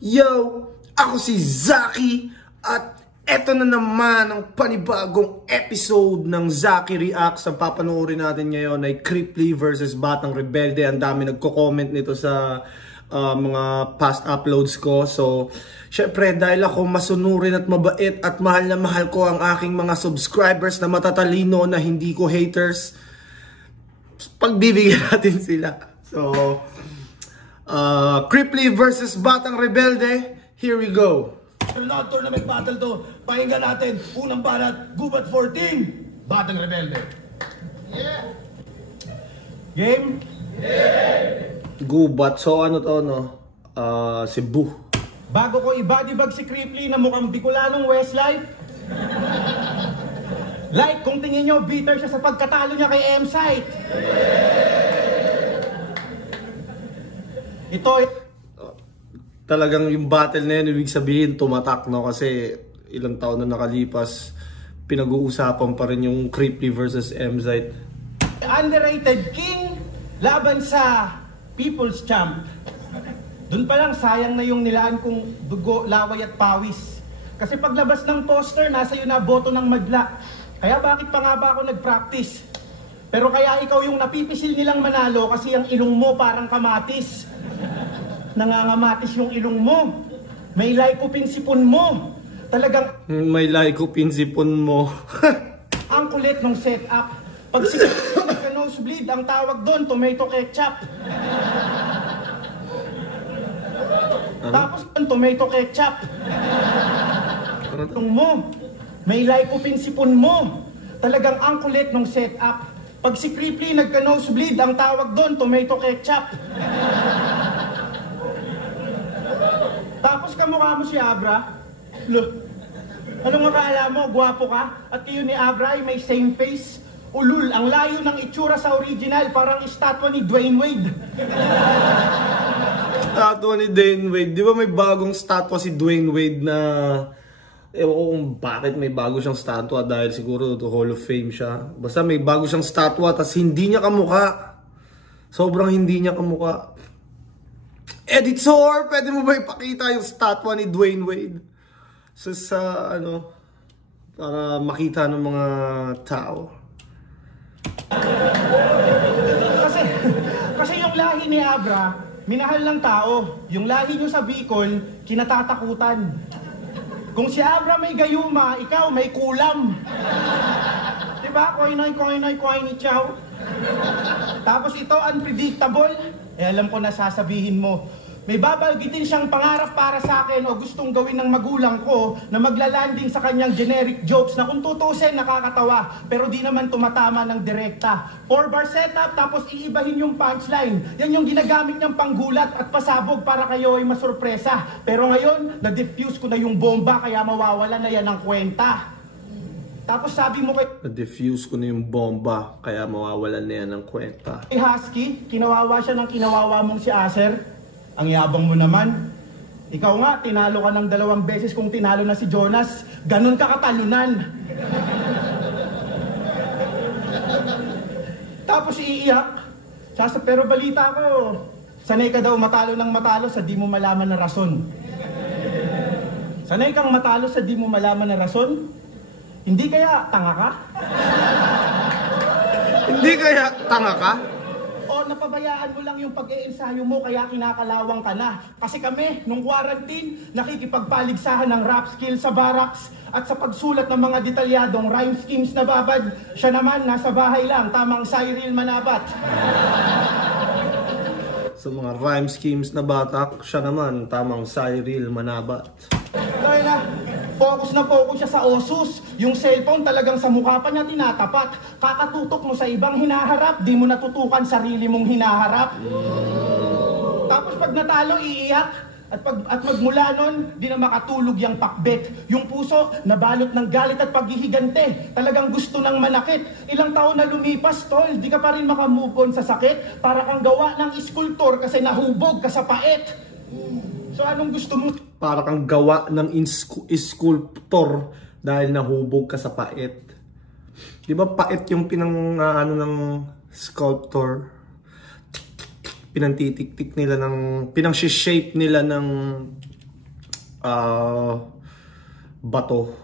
Yo! Ako si Zaki at eto na naman ang panibagong episode ng Zaki Reacts. Ang papanoorin natin ngayon ay Cripply versus Batang Rebelde. Ang dami nagko-comment nito sa mga past uploads ko. So, syempre dahil ako masunurin at mabait at mahal na mahal ko ang aking mga subscribers na matatalino na hindi ko haters, pagbibigyan natin sila. So, Cripply versus Batang Rebelde. Here we go. Tournament battle to. Pakinggan natin. Unang banat, Gubat 14, Batang Rebelde. Yeah. Game? Yeah. Gubat. So ano to, no? Cebu. Bago ko i-bodybag si Cripply na mukhang Bicolanong Westlife. Like kung tingin nyo bitter siya sa pagkatalo niya kay M-Site. Ito talagang yung battle na yun, ibig sabihin tumatak, no? Kasi ilang taon na nakalipas, pinag-uusapan pa rin yung Cripply versus M-Site. Underrated king laban sa People's Champ. Doon pa lang sayang na yung nilaan kong dugo, laway at pawis. Kasi paglabas ng poster, nasa iyo na boto ng madla. Kaya bakit pa nga ba ako nag-practice? Pero kaya ikaw yung napipisil nilang manalo kasi ang ilong mo parang kamatis. Nangangamatis yung ilong mo. May lycopin mo. Talagang may lycopin mo. ang kulit ng setup. Pag sigaw ka nosebleed, ang tawag doon, tomato ketchup. Tapos tomato ketchup. Ilong mo. May lycopin mo. Talagang ang kulit ng setup. Pag si Cripply nagka-nosebleed, ang tawag doon, tomato ketchup. Tapos kamukha mo si Abra. Look, anong akala mo? Gwapo ka? At kayo ni Abra ay may same face? Ulul, ang layo ng itsura sa original, parang estatwa ni Dwayne Wade. Statwa ni Dwayne Wade. Di ba may bagong statwa si Dwayne Wade na... Ewan ko kung bakit may bago siyang statwa dahil siguro to Hall of Fame siya. Basta may bago siyang statwa tas hindi niya kamukha. Sobrang hindi niya kamukha. Editor, pwede mo ba ipakita yung statwa ni Dwayne Wade? Sa ano, para makita ng mga tao. Kasi yung lahi ni Abra, minahal ng tao. Yung lahi nyo sa Bicol, kinatatakutan. Kung si Abra may gayuma, ikaw may kulam. Diba? Koinoy, chow. Tapos ito, unpredictable. Alam ko na sasabihin mo. May babalgitin siyang pangarap para sa akin o gustong gawin ng magulang ko na maglalanding sa kanyang generic jokes na kung tutusin nakakatawa pero di naman tumatama ng direkta. 4-bar setup tapos iibahin yung punchline. Yan yung ginagamit niyang panggulat at pasabog para kayo ay masurpresa. Pero ngayon, na-diffuse ko na yung bomba kaya mawawala na yan ng kwenta. Tapos sabi mo kay... Na-diffuse ko na yung bomba kaya mawawalan na yan ng kwenta. Kay Husky, kinawawa siya ng kinawawa mong si Acer. Ang yabang mo naman. Ikaw nga, tinalo ka ng 2 beses kung tinalo na si Jonas. Ganon ka katalunan. Tapos iiyak. Pero balita ko, sanay ka daw matalo ng matalo sa di mo malaman na rason. Sanay kang matalo sa di mo malaman na rason? Hindi kaya tanga ka? Hindi kaya tanga ka? O napabayaan mo lang yung pag-iensayo mo kaya kinakalawang ka na. Kasi kami, nung quarantine, nakikipagpaligsahan ng rap skill sa barracks at sa pagsulat ng mga detalyadong rhyme schemes na babad. Siya naman, nasa bahay lang, tamang Cyril Manabat. Sa mga rhyme schemes na batak, siya naman, tamang Cyril Manabat. Kaya na, focus siya sa Osus. Yung cellphone talagang sa mukha pa niya tinatapat. Kakatutok mo sa ibang hinaharap, di mo natutukan sarili mong hinaharap. Tapos pag natalo, iiyak. At magmula nun, di na makatulog yung pakbet. Yung puso, nabalot ng galit at paghihigante. Talagang gusto ng manakit. Ilang taon na lumipas, tol, di ka pa rin makamove on sa sakit. Para kang gawa ng iskultor kasi nahubog ka sa pait. So anong gusto mo? Para kang gawa ng sculptor dahil nahubog ka sa pait. Di ba pait yung pinang ano ng sculptor? pinantitik-tik nila ng, pinang-shape nila ng bato.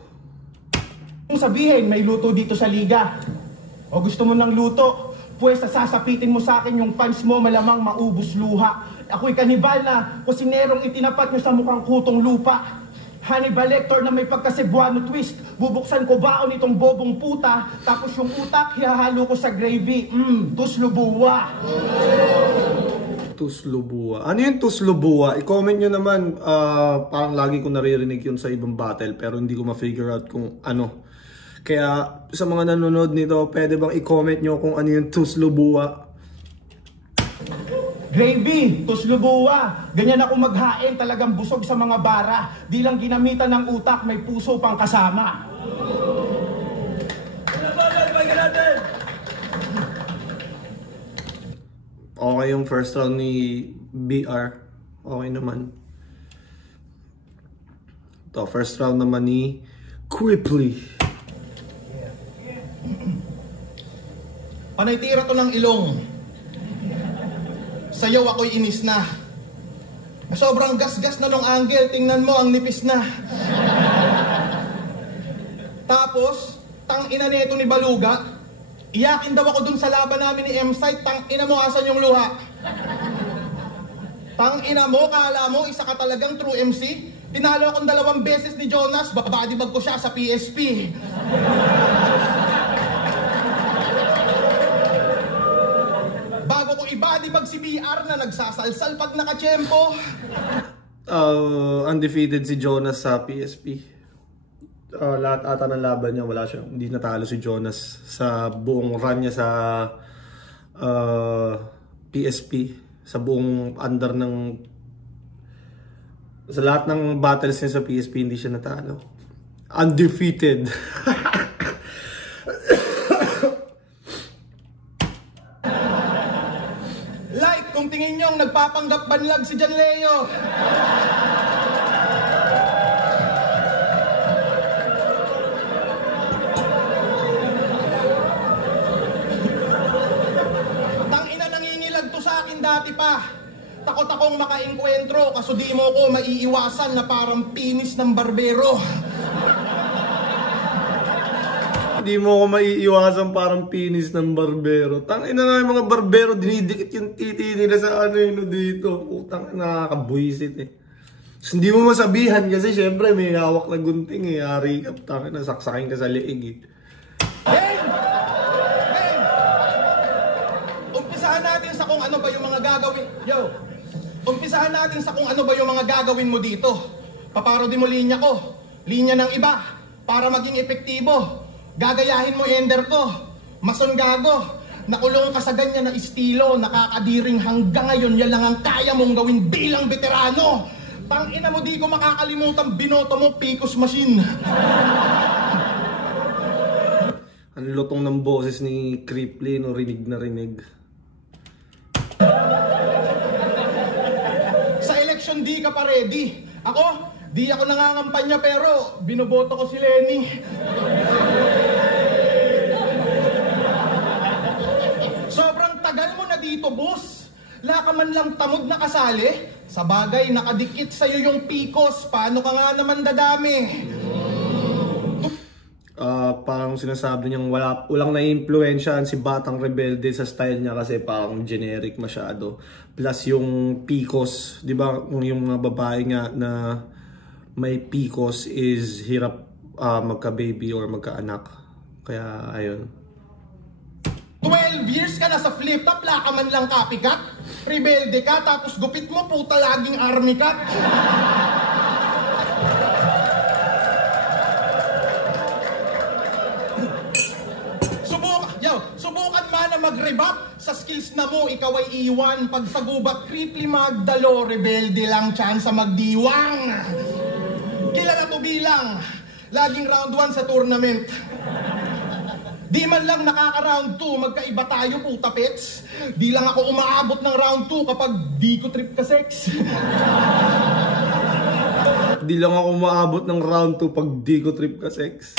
Kung sabihin, may luto dito sa liga. O gusto mo ng luto, pues sasapitin mo sa akin yung fans mo, malamang maubos luha. Ako'y kanibal na kusinerong itinapat nyo sa mukhang kutong lupa. Hannibal Lecter na may pagka-Cebuano twist. Bubuksan ko baon itong bobong puta, tapos yung utak hihalo ko sa gravy. Tuslubuwa. Tuslubuwa. Ano yung tuslubuwa? I-comment nyo naman. Parang lagi ko naririnig yun sa ibang battle, pero hindi ko ma-figure out kung ano. Kaya sa mga nanonood nito, pwede bang i-comment nyo kung ano yung tuslubuwa? Gravy, tuslubuwa. Ganyan ako maghain, talagang busog sa mga bara. Di lang ginamitan ng utak, may puso pang kasama. Okay yung first round ni BR. Okay naman. Ito, first round naman ni Cripply. Panay tira to ng ilong. Sayaw ako'y inis na. Sobrang gas-gas na nung angle, tingnan mo ang nipis na. Tapos, tang-ina nito ni Baluga, iyakin daw ako dun sa laban namin ni M-Site, tang-ina mo, asan yung luha? Tang-ina mo, kala mo, isa ka talagang true MC? Tinalo akong 2 beses ni Jonas, babadibag ko siya sa PSP. Bago ko ibadibag si BR na nagsasalsal pag nakachempo. Undefeated si Jonas sa PSP. Lahat ata ng laban niya, wala siya. Hindi natalo si Jonas sa buong run niya sa PSP. Sa buong under ng... Sa lahat ng battles niya sa PSP, hindi siya natalo. Undefeated. Like kung tingin niyong nagpapanggap banlag si John Leo. Tangina, nangingilag to sa akin dati pa. Takot akong makaengkwentro kaso di mo ko maiiwasan na parang pinis ng barbero. Hindi mo ko maiiwasan parang pinis ng barbero. Tangina nga yung mga barbero, dinidikit yung titi nila sa ano yun dito. Putang nakakabuisit eh. So, hindi mo masabihan kasi syempre may hawak na gunting eh. Hari ka, tangina, saksakin ka sa leeg eh. Ben! Ben! Umpisahan natin sa kung ano ba yung mga gagawin... Umpisahan natin sa kung ano ba yung mga gagawin mo dito. Paparodin mo linya ko. Linya ng iba. Para maging epektibo. Gagayahin mo ender ko. Mason gago. Nakulong ka sa ganyan na estilo. Nakakadiring hanggang ngayon. Yan lang ang kaya mong gawin bilang veterano. Tangina mo, di ko makakalimutan binoto mo, Picos Machine. Ang lutong ng boses ni Cripply, no, rinig na rinig. Sa election di ka pa ready. Ako, di ako nangangampanya pero binoboto ko si Lenny. Sobrang tagal mo na dito, boss. La ka man lang tamod na kasali. Sa bagay, nakadikit sa'yo yung Picos. Paano ka nga naman dadami? Parang sinasabi niyang walang na-influensyahan si Batang Rebelde sa style niya kasi parang generic masyado. Plus yung Picos, di ba yung mga babae nga na may Picos is hirap magka-baby or magka-anak. Kaya ayun. 12 years ka na sa flip-top, laka man lang copycat. Rebelde ka, tapos gupit mo, puta laging army cat. Subukan man na mag-rebap. Sa skills na mo, ikaw ay iwan. Pag sa gubat, Cripply Magdalo, rebelde lang chance sa magdiwang. Kilala to bilang laging round 1 sa tournament. Di man lang nakaka-round 2, magkaiba tayo, puta pets. Di lang ako umaabot ng round 2 kapag di ko trip ka sex. Di lang ako umaabot ng round 2 pag di ko trip ka sex.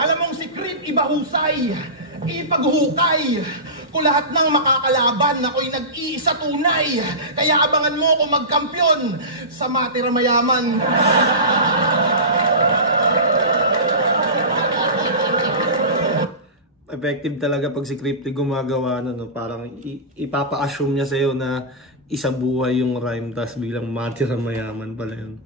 Alam mong si Crip iba husay, ipaghukay. ko lahat ng makakalaban. Ako'y nag-iisa tunay. Kaya abangan mo kung magkampiyon sa matira mayaman. Effective talaga pag si Cripply gumagawa no? Parang ipapa-assume niya sa'yo na isa buhay yung rhyme, tas bilang matira mayaman pala yun.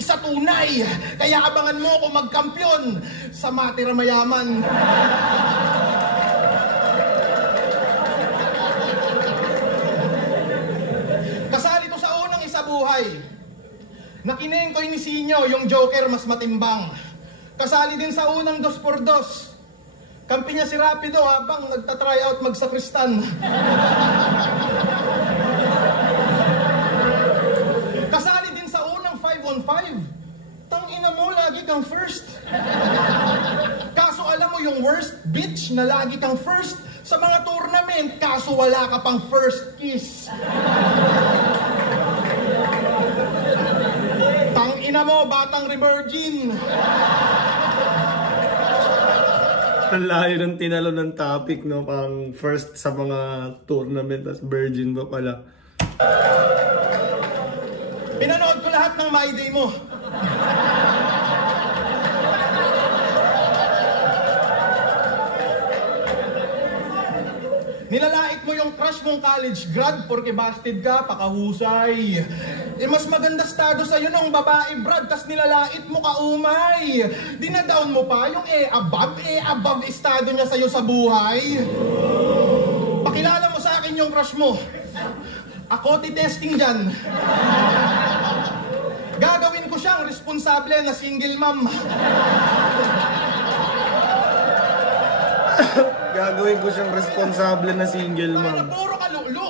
Isa tunay, kaya abangan mo kung magkampiyon sa matira mayaman. Kasali to sa unang isa buhay. Nakining ko Inisinyo, yung Joker mas matimbang. Kasali din sa unang 2x2. Kampi niya si Rapido habang nagta-try out magsakristan. Kasali din sa unang 5-on-5. Tangina mo, lagi kang first. Kaso alam mo yung worst, bitch, na lagi kang first sa mga tournament, kaso wala ka pang first kiss. Tangina mo, batang revirgin. Ang layo ng tinalo ng topic, no? Parang first sa mga tournament, as virgin ba pala? Pinanood ko lahat ng My Day mo. Nilalait mo yung crush mong college grad porque busted ka, pakahusay. Mas maganda estado sa'yo nung babae, Brad, tas nilalait mo ka, umay. Dinadown mo pa yung above estado niya sa'yo sa buhay. Pakilala mo sa akin yung crush mo. Ako titesting dyan. Gagawin ko siyang responsable na single mom. Gagawin ko siyang responsable na single mom. Puro ka lulo.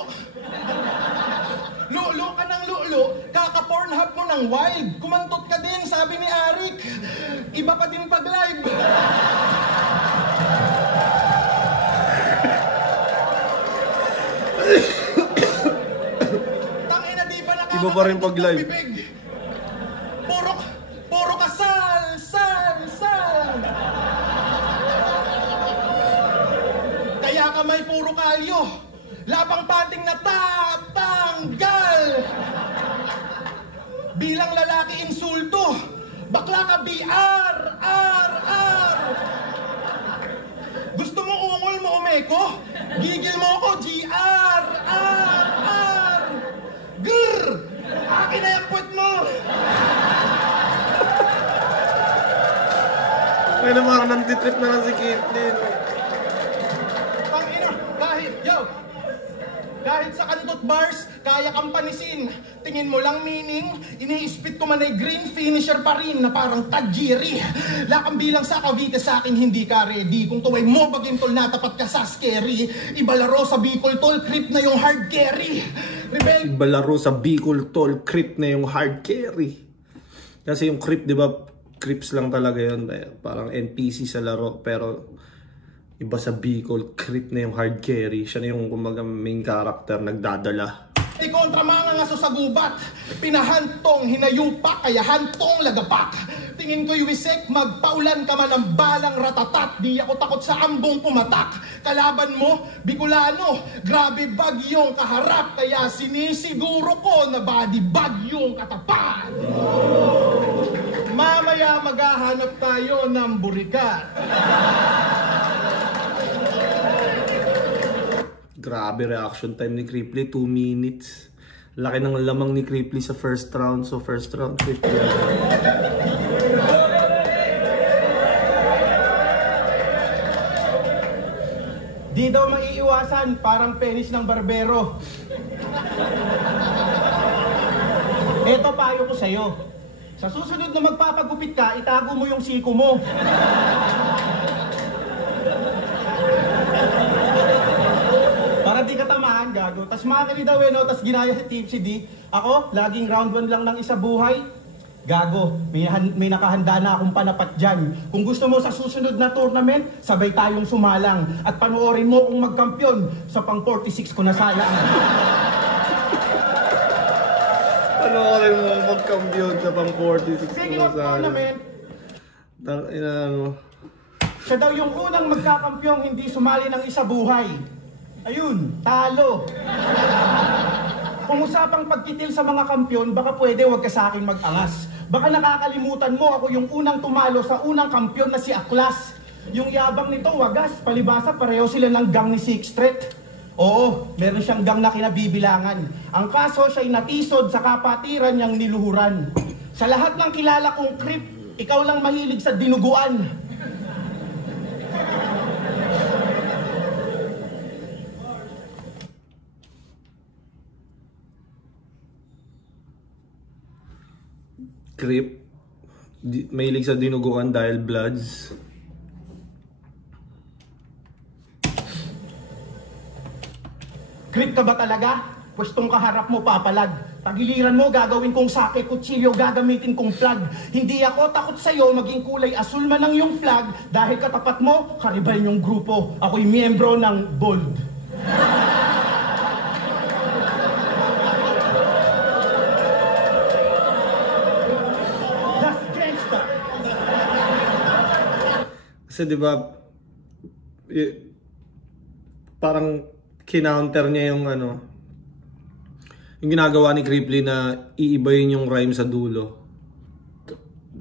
Lulo ka ng lulo, kaka-pornhub mo ng wild. Kumantot ka din, sabi ni Arik. Iba pa din pag live. Tangina, di pa nakakapag- Iba pa rin pag live. Puro ka sal. Kaya ka may puro kalyo. Labang pating na tatanggal. Bilang lalaki insulto. Bakla ka BR. Gusto mo ungol mo umeko? Gigil mo ako GR. Grr! Akin na yung puwet mo. Ay na parang nantitrip na lang si Caitlyn. Kahit sa kantot bars, kaya kang panisin. Tingin mo lang meaning, ini-spit ko man ay green finisher pa rin na parang Tajiri. Lakang bilang sa Cavite sa akin hindi ka ready. Kung tuway mo bagintol na tapat ka sa scary. Ibalaro sa Bicol tol, creep na yung hard carry. Ibalaro sa Bicol tol, creep na yung hard carry. Kasi yung creep, di ba, creeps lang talaga yun. Parang NPC sa laro, pero iba sa Bicol, creep na yung hard carry. Siya na yung kumaga main character, nagdadala. Di kontra mga ngaso sa gubat, pinahantong hinayupak, kaya hantong lagapak. Tingin ko'y wisek, magpaulan ka man ng balang ratatat. Di ako takot sa ambong pumatak. Kalaban mo, Bicolano, grabe bagyong kaharap. Kaya sinisiguro ko na body bagyong katapat. Mamaya maghahanap tayo ng burikat. Grabe reaction time ni Cripply, 2 minutes. Laki ng lamang ni Cripply sa first round. So first round, Cripply. Di daw maiiwasan, parang penis ng barbero. Eto payo ko sa'yo. Sa susunod na magpapagupit ka, itago mo yung siko mo. Para di ka tamaan, gago. Tas makakili daw no? Tas ginaya si Tipsy D. Ako, laging round 1 lang ng isa buhay. Gago, may nakahanda na akong panapat dyan. Kung gusto mo sa susunod na tournament, sabay tayong sumalang. At panoorin mo kung magkampiyon sa pang 46 ko na salang. Panoorin mo magkampiyon sa pang 46 ko Speaking na of salang. tournament, Ano? siya daw yung unang magkakampiyong hindi sumali ng isa buhay. Ayun, talo. Kung usapang pagtitil sa mga kampyon, baka pwede wag ka sa akin mag-angas. Baka nakakalimutan mo ako yung unang tumalo sa unang kampyon na si Aklas. Yung yabang nito, wagas, palibasa, pareho sila ng gang ni Sixth Street. Oo, meron siyang gang na kinabibilangan. Ang kaso, siya'y natisod sa kapatiran niyang niluhuran. Sa lahat ng kilala kong creep, ikaw lang mahilig sa dinuguan. Creep. Mahilig sa dinuguan dahil bloods. Creep ka ba talaga? Pwestong kaharap mo papalag. Tagiliran mo, gagawin kong sake, kutsilyo, gagamitin kong flag. Hindi ako takot sa'yo, maging kulay asul man ang iyong flag. Dahil katapat mo, karibal yung grupo. Ako'y miyembro ng Bold. That's gangsta. Kasi di ba, parang kinounter niya yung yung ginagawa ni Creeply na iibayin yung rhyme sa dulo.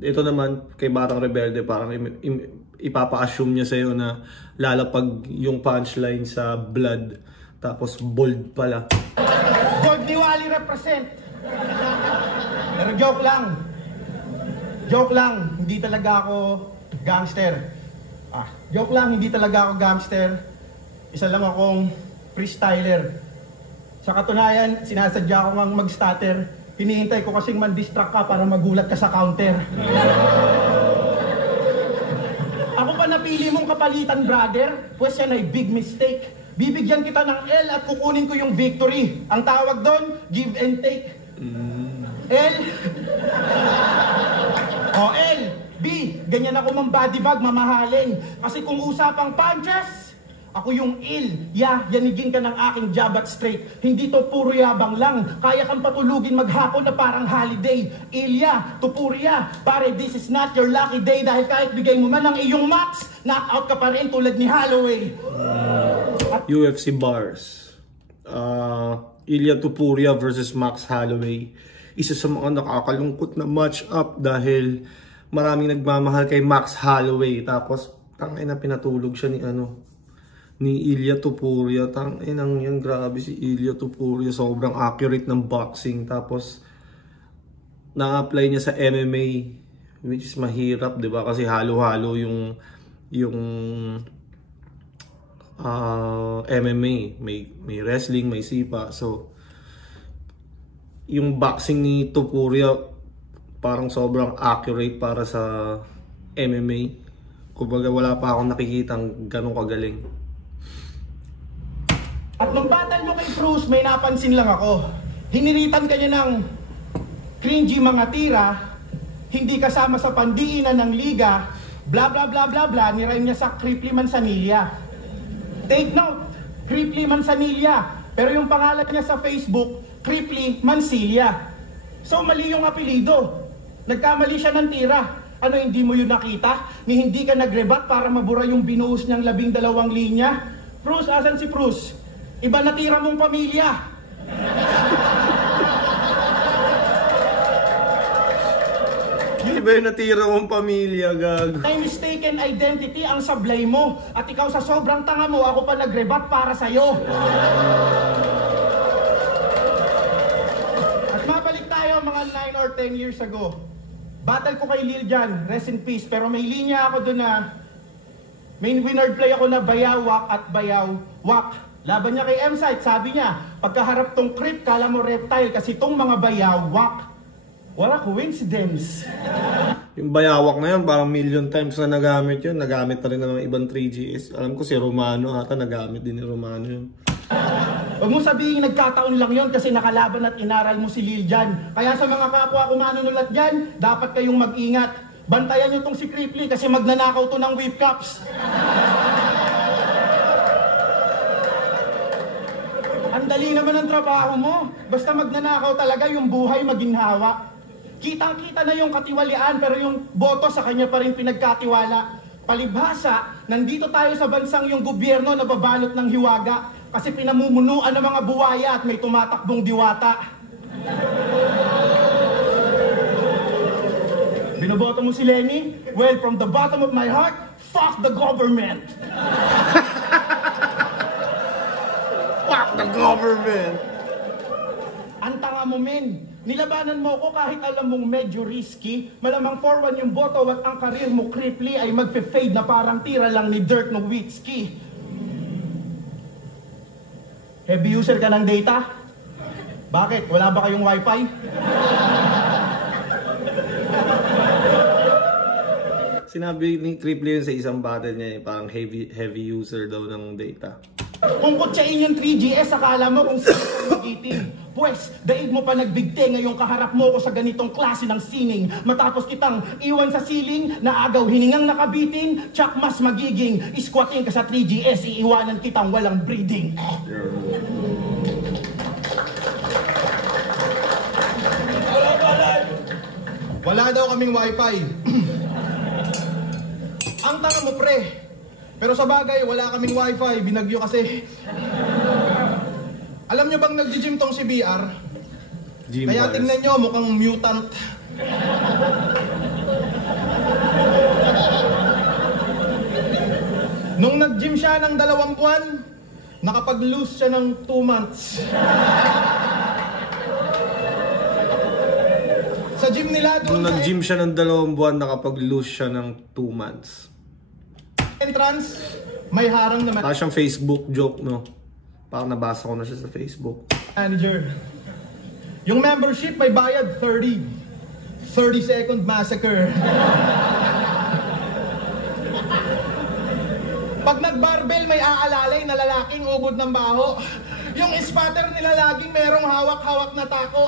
Ito naman kay Batang Rebelde, parang ipapa-assume niya sa'yo na lalapag yung punchline sa blood, tapos bold pala. Gold Diwali represent. Pero joke lang. Joke lang, hindi talaga ako gangster. Joke lang, hindi talaga ako gangster. Isa lang akong freestyler. Sa katunayan, sinasadya ko ngang mag-stutter. Hinihintay ko kasing man-distract ka para magulat ka sa counter. Ako pa napili mong kapalitan, brother? Pues yan ay big mistake. Bibigyan kita ng L at kukunin ko yung victory. Ang tawag doon, give and take. L. O L. B. Ganyan ako mang body bag, mamahalin. Kasi kung usapang punches, ako yung ill. Yanigin ka ng aking jabat straight. Hindi to puro yabang lang. Kaya kang patulugin maghapon na parang holiday. Ilya, tupuria. Pare, this is not your lucky day. Dahil kahit bigay mo man ang iyong max, knockout ka pa rin tulad ni Holloway. UFC bars. Ilya Tupuria versus Max Holloway. Isa sa mga nakakalungkot na match-up dahil maraming nagmamahal kay Max Holloway. Tapos, tangay na pinatulog siya ni Ilya Tupuria. Tangin yan, grabe si Ilya Tupuria. Sobrang accurate ng boxing. Tapos, na-apply niya sa MMA, which is mahirap, di ba? Kasi halo-halo yung MMA. May wrestling, may sipa. So, yung boxing ni Tupuria, parang sobrang accurate para sa MMA. Kumbaga, wala pa akong nakikitang ganun kagaling. At nung battle mo kay Cruz, may napansin lang ako. Hiniritan ka niya ng cringy mga tira, hindi kasama sa pandiinan ng liga, bla bla bla bla bla, nirime niya sa Creeply Manzanilla. Take note, Creeply Manzanilla. Pero yung pangalan niya sa Facebook, Creeply Mansilla. So mali yung apelido. Nagkamali siya ng tira. Ano, hindi mo yun nakita? Ni hindi ka nagrebat para mabura yung binuhos niyang 12 linya? Cruz, asan si Cruz? Iba na tira mong pamilya. Iba yung natira mong pamilya, gag. Ay mistaken identity ang sablay mo. At ikaw sa sobrang tanga mo, ako pa nagrebat para sa'yo. At mabalik tayo mga 9 or 10 years ago. Battle ko kay Lil Jan, rest in peace. Pero may linya ako doon na main winner play ako na bayawak at bayawak. Laban niya kay M-Site, sabi niya, pagkaharap tong creep, kala mo reptile kasi tong mga bayawak. Wala coincidence. Yung bayawak na yan, parang million times na nagamit yun. Nagamit na rin ng ibang 3GS. Alam ko si Romano ata, nagamit din ni Romano yun. Huwag mo sabihin nagkataon lang yon kasi nakalaban at inaral mo si Lil Jan. Kaya sa mga kapwa ko manunulat dyan, dapat kayong mag-ingat. Bantayan nyo tong si Creeply kasi magnanakaw to ng whip cups. Ang dali naman ang trabaho mo. Basta magnanakaw talaga yung buhay maginhawa. Kitang-kita na yung katiwalian pero yung boto sa kanya pa rin pinagkatiwala. Palibhasa, nandito tayo sa bansang yung gobyerno na babalot ng hiwaga. Kasi pinamumunuan ng mga buwaya at may tumatakbong diwata. Binoboto mo si Lenny? Well, from the bottom of my heart, fuck the government! Fuck the government! Ang tanga mo, men. Nilabanan mo ko kahit alam mong medyo risky. Malamang 4-1 yung boto at ang karir mo, Cripply, ay magfe-fade na parang tira lang ni Dirk Nowitzki. Heavy user ka ng data? Bakit? Wala ba kayong wifi? Sinabi ni Cripply yun sa isang battle niya, parang heavy user daw ng data. Kung kutsain yung 3GS, akala mo kung saan ka magiting. Pwes, daig mo pa nagbigte ngayong kaharap mo ko sa ganitong klase ng sining. Matapos kitang iwan sa ceiling, naagaw hiningang nakabitin, tsak mas magiging isquating ka sa 3GS, iiwanan kitang walang breathing. Wala daw kaming wifi. Ang tanga mo, pre. Pero sa bagay, wala kaming wifi. Binagyo kasi. Alam nyo bang nag-gym tong si BR? Kaya tingnan nyo, mukhang mutant. Nung nag-gym siya ng 2 buwan, nakapag-lose siya ng 2 months. Sa gym nila doon. Nung nag-gym siya ng 2 buwan, nakapag-lose siya ng 2 months. Entrance, may harang naman. Parang siyang Facebook joke, no? Parang nabasa ko na siya sa Facebook. Manager. Yung membership may bayad 30. 30-second massacre. Pag nag-barbell, may aalalay na lalaking ubod ng baho. Yung spatter nila laging merong hawak-hawak na tako.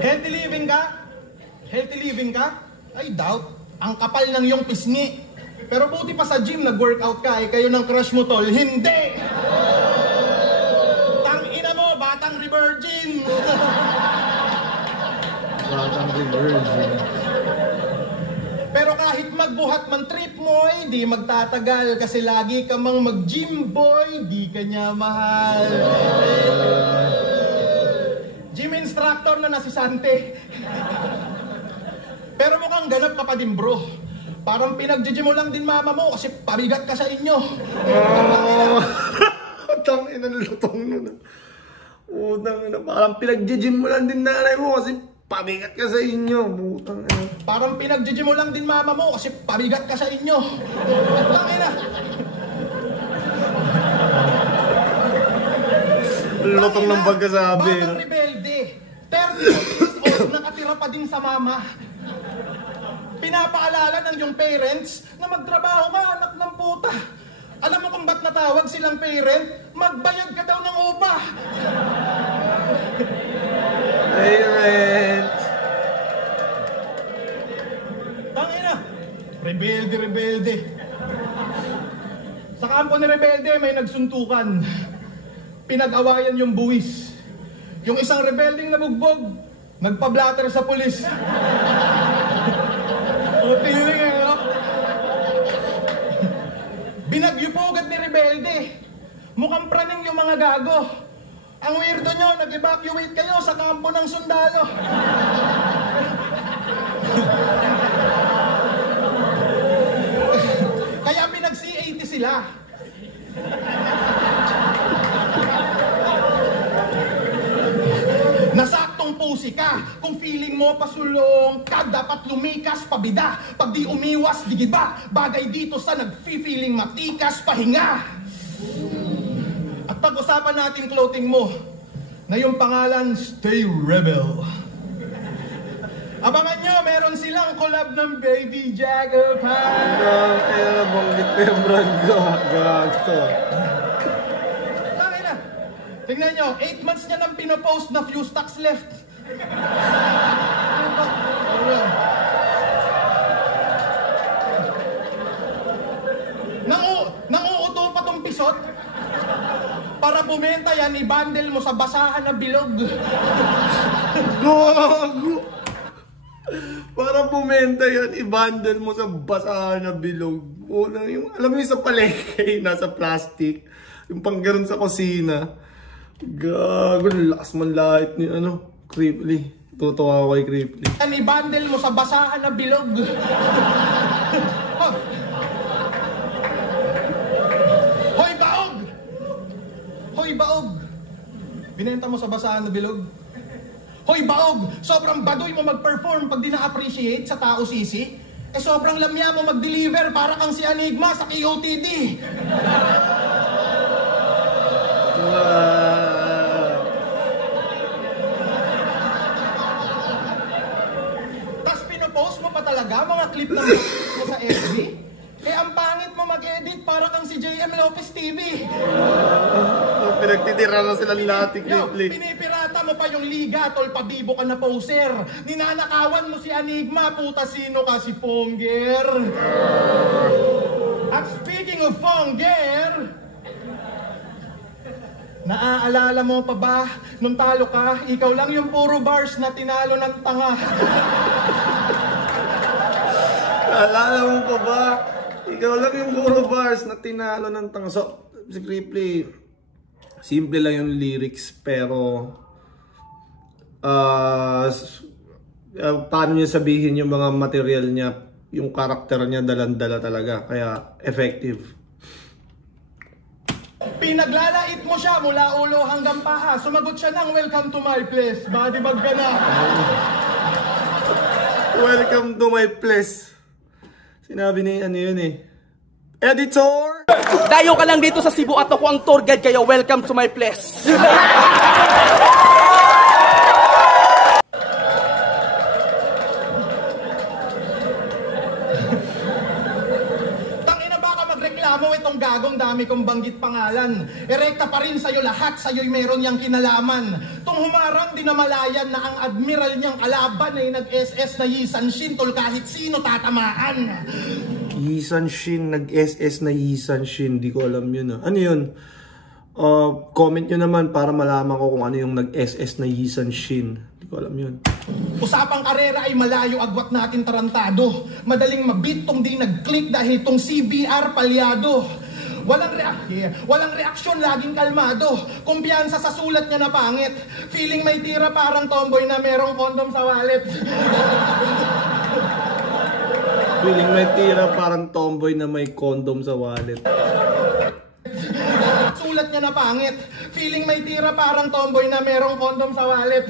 Healthy living ka? Healthy living ka? I doubt. Ang kapal ng yung pisngi. Pero buti pa sa gym, nag-workout ka, kayo ng crush mo, tol. Hindi! Tang-ina mo, batang revirgin! Batang revirgin. Pero kahit magbuhat man trip mo, di magtatagal. Kasi lagi ka mang mag-gym, boy, di ka niya mahal. Gym instructor na nasisante. Pero mukhang ganap ka pa din, bro. Parang pinag-gym mo lang din mama mo kasi pabigat ka sa inyo. Tangina, lutong nun. Tangina, parang pinag-gym mo lang din nanay mo kasi pabigat ka sa inyo. Parang pinag-gym mo lang din mama mo kasi pabigat ka sa inyo. Tangina. Lutong ng pagkasabi. Batang rebelde. 30 years old, nakatira pa din sa mama. Pinapaalala ng yung parents na magtrabaho ka, anak ng puta. Alam mo kung ba't natawag silang parent? Magbayad ka daw ng upa. Parent. Tangina. Rebelde, rebelde. Sa kampo ni rebelde may nagsuntukan. Pinag-awayan yung buwis. Yung isang rebelding nabugbog, nagpa-blatter sa pulis. O, tiling eh, no? Binagyupugad ni rebelde. Mukhang praning yung mga gago. Ang weirdo nyo, nag-evacuate kayo sa kampo ng sundalo. Kaya pinag-C80 sila. Nasaktong pusi ka. Kung feeling mo pasulong ka, dapat lumikas, pabida. Pag di umiwas, di giba. Bagay dito sa nag-feeling matikas, pahinga. At pag-usapan natin clothing mo na yung pangalan Stay Rebel. Abangan nyo, meron silang collab ng Baby Jagapan. Kaya nabanggit ko yung brand ko. Gago. Tingnan nyo, 8 months niya nang pinopost na few stocks left. Nanguuto pa tong pisot. Para bumenta yan, i-bundle mo sa basahan na bilog. Gago. Para bumenta yan, i-bundle mo sa basahan na bilog. Unang yung, alam mo yung sa palengke, nasa plastic. Yung panggaron sa kusina. Gago, lakas man lahit ni Cripply. Tutuwa ako kay Cripply. Yan, i-bundle mo sa basahan na bilog. Hoy, baog! Hoy, baog! Binenta mo sa basahan na bilog? Hoy, baog! Sobrang baduy mo mag-perform pag di na-appreciate sa tao sisi. Sobrang lamya mo mag-deliver para kang si Enigma sa KOTD. Tas pinopost mo pa talaga mga clip ng mo sa FB? Ang pangit mo mag-edit para kang si JM Lopez TV. Pinagtitira na silang lahat ni Cripply. Pinipirata mo pa yung liga, tol, pabibo ka na poser. Ninanakawan mo si Enigma, puta sino ka si Ponger. At speaking of Ponger, naaalala mo pa ba nung talo ka, ikaw lang yung puro bars na tinalo ng tanga. Naalala mo pa ba? Ikaw lang yung puro bars na tinalo ng tanga. So, si Cripply, simple lang yung lyrics pero paano niya sabihin yung mga material niya, yung karakter niya dalan-dala talaga, kaya effective. Pinaglalait mo siya mula ulo hanggang paha, sumagot siya ng welcome to my place, body bag ka na. Welcome to my place. Sinabi ni yun Editor! Dayo ka lang dito sa Cebu at ako ang tour guide kayo. Welcome to my place. Tangina baka magreklamo itong gagong dami kong banggit pangalan. Erekta pa rin sa'yo lahat, sa'yo'y meron niyang kinalaman. Tung humarang di namalayan na ang admiral niyang kalaban ay nag-SS na Yisan Shin, tol kahit sino tatamaan. Yisan Shin, nag-SS na Yisan Shin. Di ko alam yun. Ano yun? Comment nyo naman para malaman ko kung ano yung nag-SS na Yisan Shin. Di ko alam yun. Usapang karera ay malayo agwat natin tarantado. Madaling mabit tong di nag-click dahil tong CBR palyado. Walang reaksyon, laging kalmado. Kumpiyansa sa sulat niya na pangit. Feeling may tira parang tomboy na merong kondom sa wallet. Feeling may tira parang tomboy na may condom sa wallet. Sulat niya na pangit. Feeling may tira parang tomboy na merong kondom sa wallet.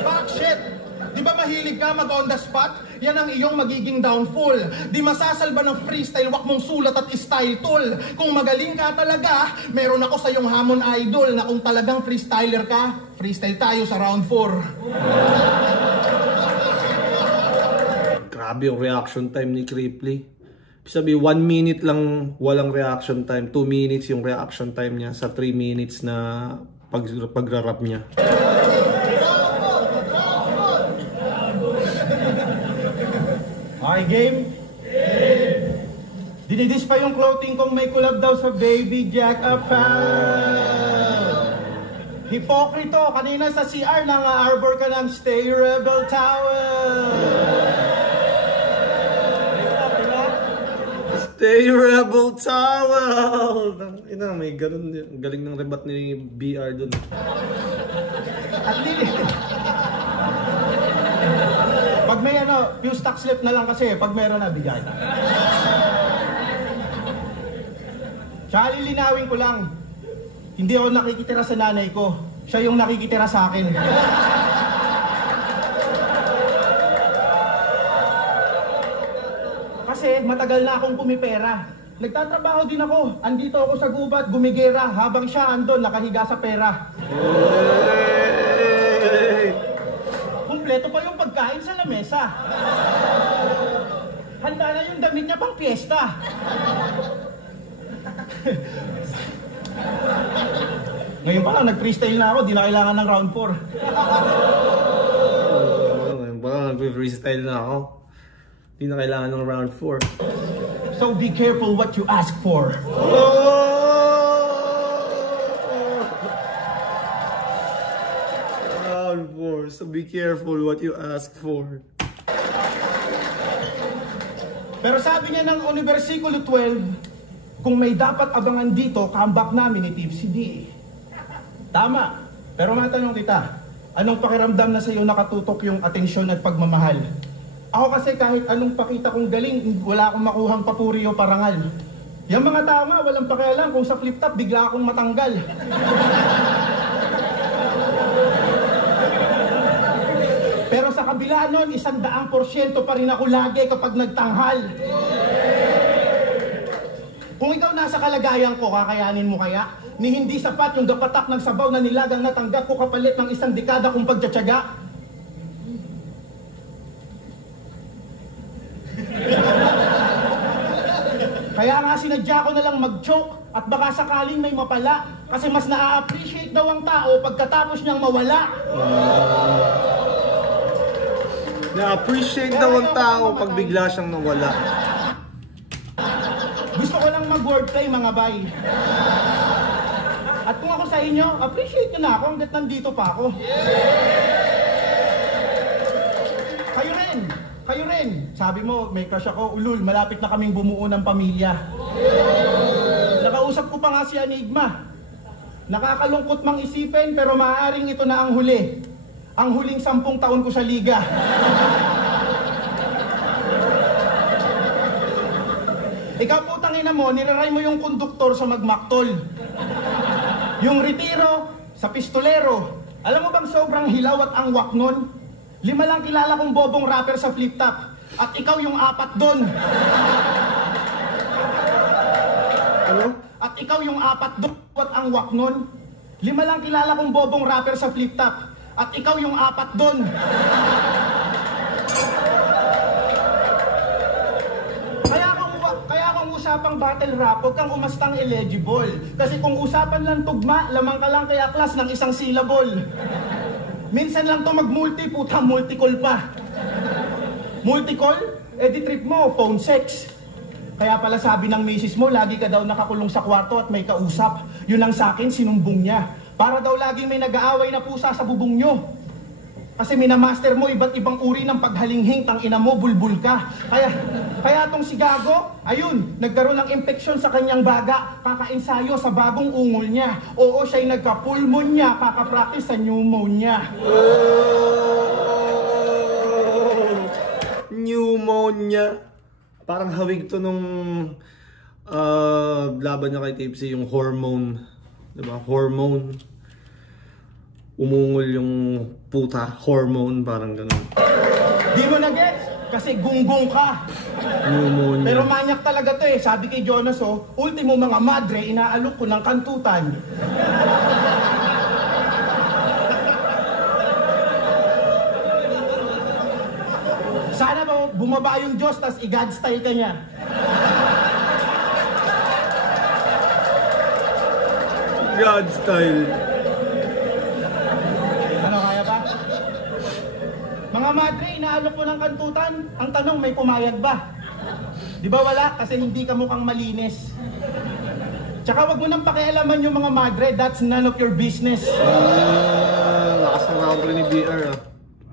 Fuck shit! Di ba mahilig ka mag on the spot? Yan ang iyong magiging downfall. Di masasalba ng freestyle, wak mong sulat at style tool. Kung magaling ka talaga, meron ako sa iyong hamon idol na kung talagang freestyler ka, freestyle tayo sa round 4. Grabe yung reaction time ni Cripply. Sabi, 1 minute lang walang reaction time. 2 minutes yung reaction time niya sa 3 minutes na pagra-rap niya. Okay, game? Dinidis pa yung clothing kong may collab daw sa Baby Jack Apparel. Hipokrito, kanina sa CR nang-arbor ka ng Stay Rebel Towel. Stay Rebel Towel! Ina, may ganun. Galing ng rebat ni BR dun. At pag may few stock slip na lang kasi, pag meron na, bigay. Tsaka lilinawin ko lang, hindi ako nakikitira sa nanay ko. Siya yung nakikitira sa akin. Kasi matagal na akong pumipera. Nagtatrabaho din ako. Andito ako sa gubat, gumigera, habang siya andon, nakahiga sa pera. Kompleto pa yung pagkain sa lamesa. Handa na yung damit niya pang piyesta. Ngayon pa lang, nag-freestyle na ako, di na kailangan ng round 4. Ngayon pa lang, nag-freestyle na ako. Di na kailangan ng round 4. So be careful what you ask for. so be careful what you ask for. Pero sabi niya ng versikulo 12, kung may dapat abangan dito, comeback namin ni Tipsy D. Tama. Pero matanong kita, anong pakiramdam na sa iyo nakatutok yung atensyon at pagmamahal? Ako kasi kahit anong pakita kong galing, wala akong makuhang papuri o parangal. Yung mga tao nga, walang pakialam kung sa flip top, bigla akong matanggal. Pero sa kabila nun, 100% pa rin ako lagi kapag nagtanghal. Kung ikaw nasa kalagayan ko, kakayanin mo kaya? Ni hindi sapat yung gapatak ng sabaw na nilagang natanggap ko kapalit ng 1 dekada kong pagtsatsaga? Kaya nga sinadya ko na lang mag-joke at baka sakaling may mapala kasi mas na-appreciate daw ang tao pagkatapos niyang mawala. Na-appreciate daw ang tao pag bigla siyang nawala. Gusto ko lang mag-wordplay mga bay. At kung ako sa inyo, appreciate nyo na ako hanggat nandito pa ako. Kayo rin. Sabi mo, may crush ako, ulul, malapit na kaming bumuo ng pamilya. Nakausap ko pa nga si Enigma. Nakakalungkot mang isipin, pero maaaring ito na ang huli. Ang huling 10 taon ko sa liga. Ikaw putang ina mo, niraray mo yung konduktor sa magmaktol. Yung retiro sa pistolero. Alam mo bang sobrang hilaw at angwak nun? 5 lang kilala kong bobong rapper sa flip top. At ikaw yung 4 doon. Ano? At ikaw yung 4 doon at angwak nun. 5 lang kilala kong bobong rapper sa flip top. At ikaw yung 4 doon. Kaya kung usapang battle rap, huwag kang umastang eligible. Kasi kung usapan lang tugma, lamang ka lang kaya class ng 1 syllable. Minsan lang to mag-multi, putang multi-call pa. Multi-call? Di trip mo, phone sex. Kaya pala sabi ng misis mo, lagi ka daw nakakulong sa kwarto at may kausap. Yun ang sakin, sinumbong niya. Para daw laging may nag-aaway na pusa sa bubong nyo. Kasi minamaster mo iba't ibang uri ng paghalinghing, tang ina mo, bulbul ka. Kaya tong si Gago, ayun, nagkaroon ng infeksyon sa kanyang baga, kakainsayo sa bagong ungol niya. Oo, siya'y nagka-pulmonya, kakapractice sa pneumonia. Pneumonia. Parang hawig to nung laban niya kay Tipsy, yung hormone. Diba? Hormone. Umungol yung puta, hormone, parang gano'n. Di mo na-gets? Kasi gunggong ka. Pneumonia. Pero manyak talaga to eh. Sabi kay Jonas, ultimo mga madre, inaalok ko ng kantutan. Sana ba bumaba yung Diyos, tas i-God style ka niya. God style. Ano, kaya ba? Mga madre, inaalok ko ng kantutan. Ang tanong, may pumayag ba? Di ba wala? Kasi hindi ka mukhang malinis. Tsaka wag mo nang pakialaman yung mga madre. That's none of your business. Lakas ng round ni BR.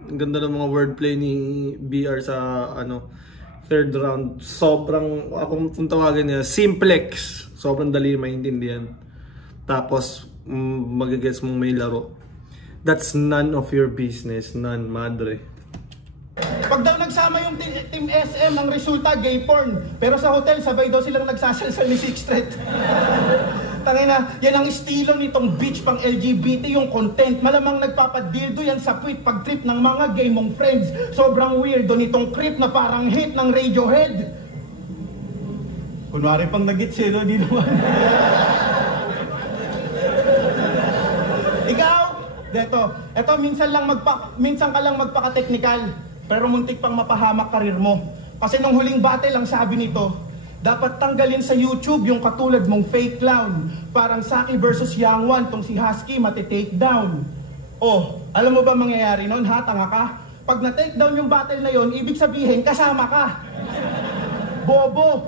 Ang ganda ng mga wordplay ni BR sa third round. Sobrang, kung tawagin niya, simplex. Sobrang dali maintindihan. Tapos, magigets mong may laro. That's none of your business. None, madre. Pag daw nagsama yung team SM, ang resulta, gay porn. Pero sa hotel, sabay daw silang nagsasalsal ni Sixth Street. Tangina, yan ang estilo nitong bitch pang LGBT, yung content. Malamang nagpapadildo yan sa tweet pag trip ng mga gay mong friends. Sobrang weirdo nitong creep na parang hit ng Radiohead. Kunwari pang nag-gitselo, di naman. Ikaw, eto minsan ka lang magpaka-technical, pero muntik pang mapahamak karir mo. Kasi nung huling battle, ang sabi nito, dapat tanggalin sa YouTube yung katulad mong fake clown. Parang Saki versus Young One, tong si Husky mati-take down. Oh, alam mo ba mangyayari nun ha, tanga ka? Pag na-take down yung battle na yon, ibig sabihin kasama ka. Bobo.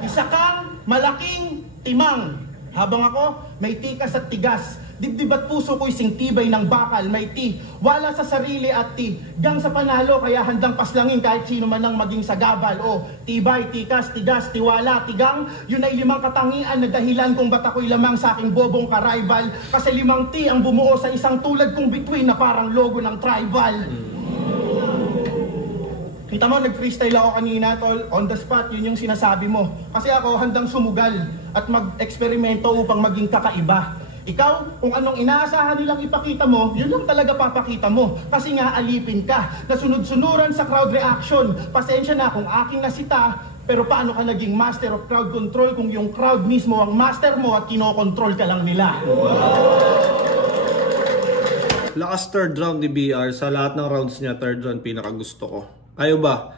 Isa kang malaking timang. Habang ako, may tikas at tigas. Dibdib at puso ko'y singtibay ng bakal, may ti, wala sa sarili at ti, gang sa panalo kaya handang paslangin kahit sino man ang maging sagabal. O, tibay, tikas, tigas, tiwala, tigang, yun ay 5 katangian na dahilan kung ba't ako'y lamang sa aking bobong ka-rival. Kasi 5 ti ang bumuo sa isang tulad kong bituin na parang logo ng tribal. Kita mo, nag-freestyle ako kanina, tol, on the spot, yun yung sinasabi mo. Kasi ako handang sumugal at mag-eksperimento upang maging kakaiba. Ikaw, kung anong inaasahan nilang ipakita mo, yun lang talaga papakita mo. Kasi nga, alipin ka, nasunod-sunuran sa crowd reaction. Pasensya na kung aking nasita, pero paano ka naging master of crowd control kung yung crowd mismo ang master mo at kinokontrol ka lang nila? Lakas third round ni BR. Sa lahat ng rounds niya, third round pinakagusto ko. Kayo ba?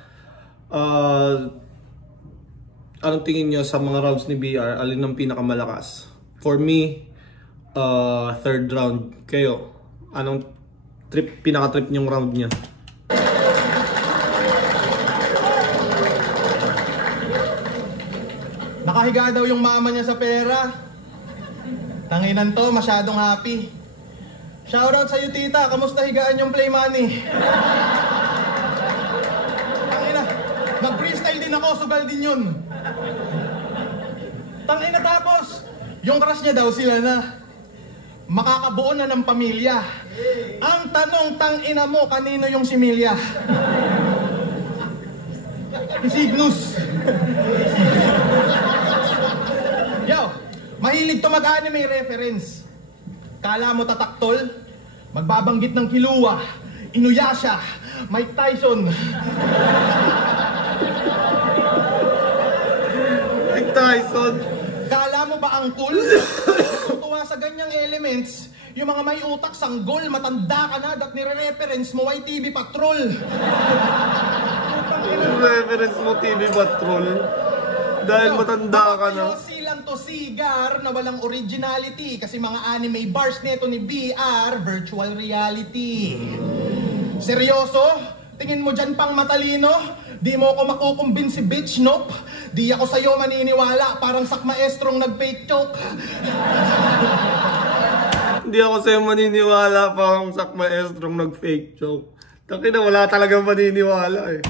Anong tingin nyo sa mga rounds ni BR? Alin ang pinakamalakas? For me, third round. Kayo, anong pinaka-trip nyong round niya? Nakahiga daw yung mama niya sa pera. Tanginan to, masyadong happy. Shoutout sa'yo, tita. Kamusta higaan yung play money? Tangina, mag-freestyle din ako, sugal din yun. Tangina, tapos, yung crush niya daw sila na. Makakabuo na ng pamilya. Ang tanong, tangina mo, kanino yung similya? Isignus. Yo, mahilig to mag-anime reference. Kala mo tataktol? Magbabanggit ng Killua, Inuyasha, Mike Tyson. Mike Tyson. Kala mo ba ang cool? Tuwa sa ganyang elements, yung mga may utak sanggol, matanda ka na, dat nire-reference mo ay TV Patrol. Reference mo TV Patrol. Dahil matanda ka na. Silang to sigar na walang originality kasi mga anime bars neto ni BR, virtual reality. Seryoso? Tingin mo dyan pang matalino? Di mo ako makukumbinsi bitch, nope. Di ako sa'yo maniniwala, parang sakmaestrong nag-fake joke. Hindi ako sa'yo maniniwala, parang sakmaestrong nag-fake joke. Taki na wala talagang maniniwala eh.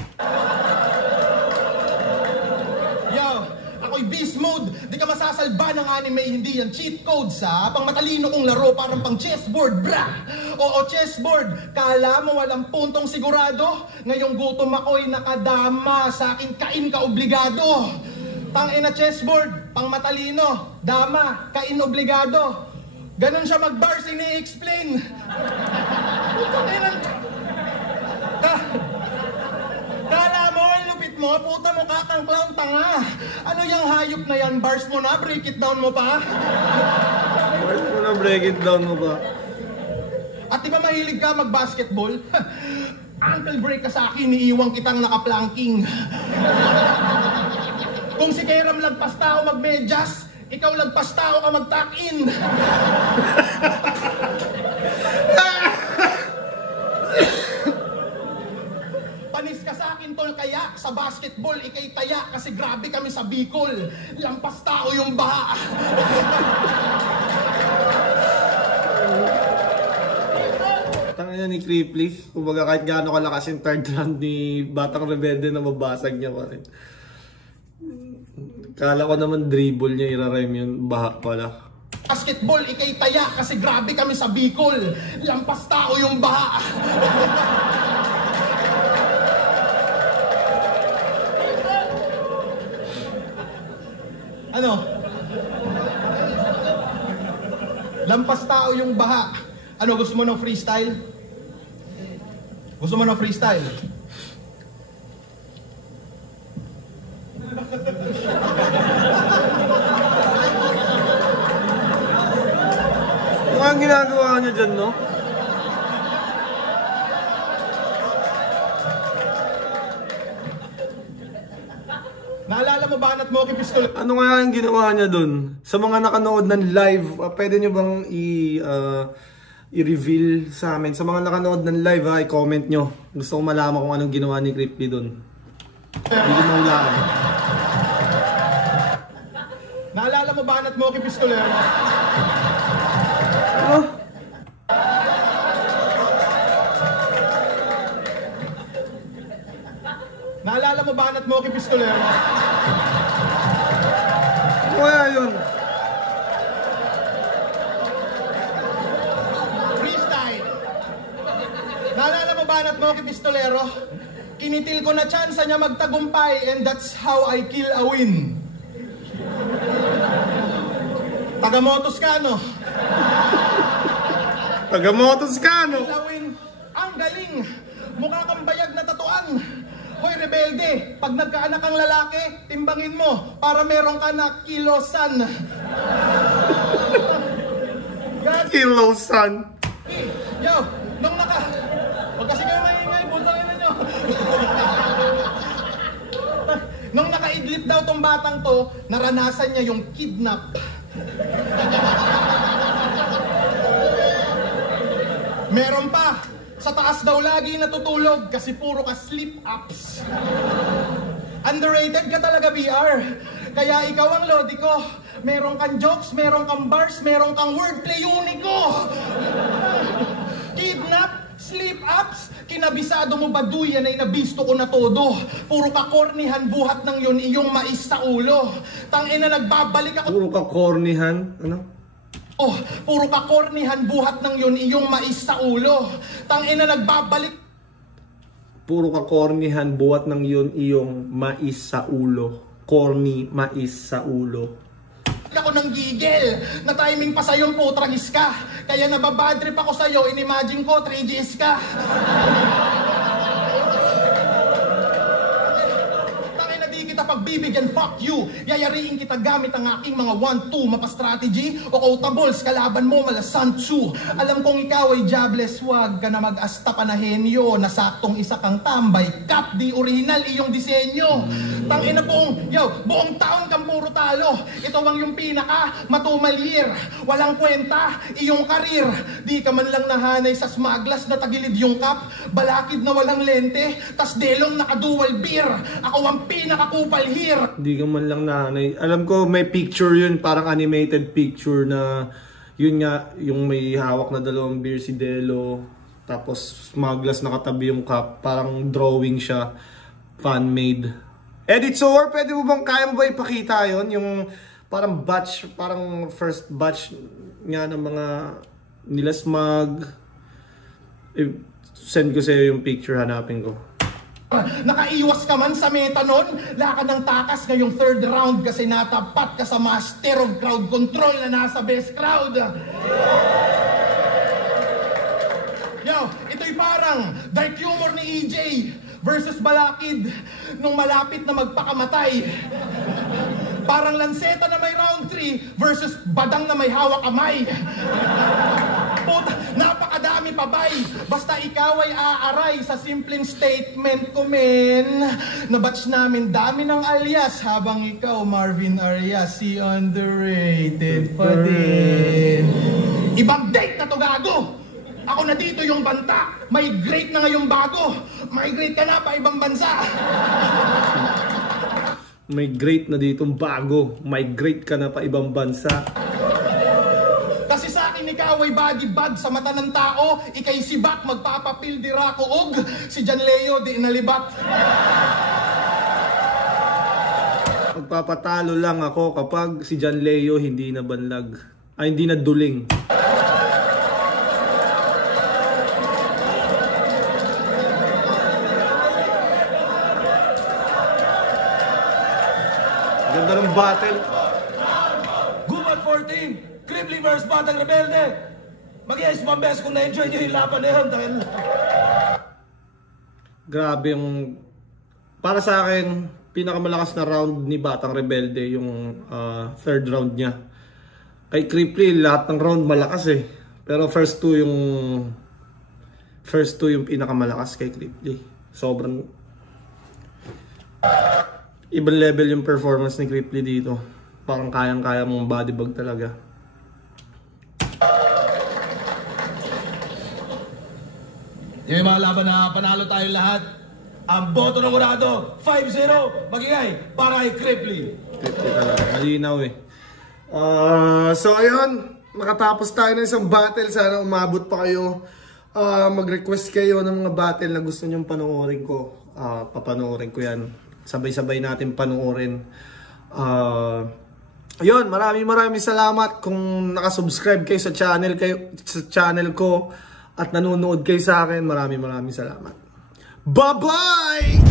Beast mode, di ka masasalba ng anime, hindi yan cheat code sa pang matalino kong laro, parang pang chessboard, bra. Oo, chessboard, kala mo walang puntong sigurado, ngayong gutom ako'y nakadama, sa akin kain ka obligado. Tangina chessboard, pang matalino, dama, kain obligado. Ganon siya mag-bars, ini-explain. Kala mo, lupit mo, puta mo kakang clown, tanga. Ano yung hayop na yan? Bars mo na, break it down mo pa? Bars mo na, break it down mo pa? At di ba mahilig ka mag-basketball? Ankle break ka sa akin, iiwang kitang nakaplanking. Kung si Keram lagpas tao mag-medyas, ikaw lagpas tao ka mag-tuck-in. Panis ka sa akin, tol, kaya sa basketball ikay taya kasi grabe kami sa Bicol. Lampas tao yung baha. Tangina ni Cripply. Kumbaga kahit gaano kalakas yung third round ni Batang Rebelde na mabasag niya pa rin. Kala ko naman dribble niya irarime yun. Baha pala. Basketball ikay taya kasi grabe kami sa Bicol. Lampas tao yung baha. Ano? Lampas tao yung baha. Ano, gusto mo ng freestyle? Gusto mo ng freestyle? Mukhang ginagawa niya dyan, no? Naalala mo ba Anat Moki Pistol? Ano nga yung ginawa niya dun? Sa mga nakanood ng live, pwede nyo bang i-reveal sa amin? Sa mga nakanood ng live, i-comment nyo. Gusto ko malaman kung anong ginawa ni Cripply dun. Hindi ko mahulaan. Naalala mo ba Anat Moki Pistol? Ano? Naalala mo ba at Moki Pistolero? Ano kaya yun? Freestyle. Naalala mo ba at Moki Pistolero? Kinitil ko na tsansa niya magtagumpay and that's how I kill a win. Taga-motos ka, no? Taga-motos ka, no? Kill a win. Ang galing. Mukha kang bayag na tatuan. Hoy, rebelde, pag nagkaanak ang lalaki, timbangin mo para meron ka na kilosan. Kilosan. Yo, nung Huwag kasi kayo maingay, butangin na nyo. Nung nakaidlip daw tong batang to, naranasan niya yung kidnap. Meron pa, sa taas daw lagi natutulog kasi puro ka sleep-ups. Underrated ka talaga, BR. Kaya ikaw ang lodi ko. Meron kang jokes, meron kang bars, meron kang wordplay uniko. Kidnap, sleep-ups, kinabisado mo ba duyan ay nabisto ko na todo. Puro ka kornihan buhat ng yun iyong mais sa ulo. Tangina nagbabalik ako. Puro ka kornihan? Ano? Oh, puro ka kornihan buhat ng yun iyong mais sa ulo. Tangina nagbabalik. Puro ka kornihan buhat ng yun iyong mais sa ulo. Corny mais sa ulo. Ako ng gigil. Na timing pa sa'yo putragis ka. Kaya nababadrip ako sa'yo. Inimagine ko 3Gs ka. Pagbibigyan, fuck you. Yayariin kita gamit ang aking mga 1-2 mapa-strategy o quotables, kalaban mo malasansu. Alam kong ikaw ay jobless, wag ka na mag-asta panahenyo. Nasaktong isa kang tambay, kap di original iyong disenyo. Tangina buong taon kang puro talo. Ito ang yung pinaka matumalir. Walang kwenta, iyong karir. Di ka man lang nahanay sa smaglas na tagilid yung kap. Balakid na walang lente, tas delong naka-dual beer. Ako ang pinakakupal here. Hindi ka man lang nanay. Alam ko may picture yun, parang animated picture na yun nga, yung may hawak na dalawang beer si Delo, tapos smugglers nakatabi yung cup, parang drawing siya, fan-made. Edit, so or pwede mo bang, kaya mo ba ipakita yun? Yung parang batch, parang first batch nga ng mga nila smug. Send ko sa'yo yung picture, hanapin ko. Nakaiwas ka man sa meta nun, lakad ng takas ngayong third round kasi natapat ka sa master of crowd control na nasa best crowd. Yo, ito'y parang dark humor ni EJ versus Balakid nung malapit na magpakamatay. Parang lanseta na may round 3 versus badang na may hawak kamay. Puta, napakadami pa bay. Basta ikaw ay aaray sa simpleng statement ko, men. Na-batch namin dami ng alias habang ikaw, Marvin Arias, si underrated pa din. Ibang date na to, gago! Ako na dito yung banta. Migrate na ngayong bago. Migrate ka na pa ibang bansa. Migrate na ditong bago. Migrate ka na pa ibang bansa. Kasi sa akin ikaw ay body bag sa mata ng tao. Ikay si Bak magpapapil di rako og. Si John Leo di nalibat. Magpapatalo lang ako kapag si John Leo hindi na banlag. Ay, hindi na duling. Ganda ng battle. Gubat 14, Cripply vs. Batang Rebelde. Mag-iayos pa ang best kung na-enjoy nyo yung laban na yun. Dahil... Grabe yung... Para sa akin, pinakamalakas na round ni Batang Rebelde yung third round niya. Kay Cripply, lahat ng round malakas eh. Pero first two yung pinakamalakas kay Cripply. Sobrang... Ibang level yung performance ni Cripply dito. Parang kayang-kaya mong bodybag talaga. Yung mga laban na panalo tayo lahat. Ang boto ng kurado, 5-0. Magingay para kay Cripply. Cripply talaga. Malinaw eh. So ayun. makatapos tayo ng isang battle. Sana umabot pa kayo. Mag-request kayo ng mga battle na gusto nyong panoorin ko. Papanoorin ko yan. Sabay-sabay natin panoorin. Yun, maraming salamat kung nakasubscribe kayo sa channel ko at nanonood kayo sa akin. Maraming salamat. Bye-bye!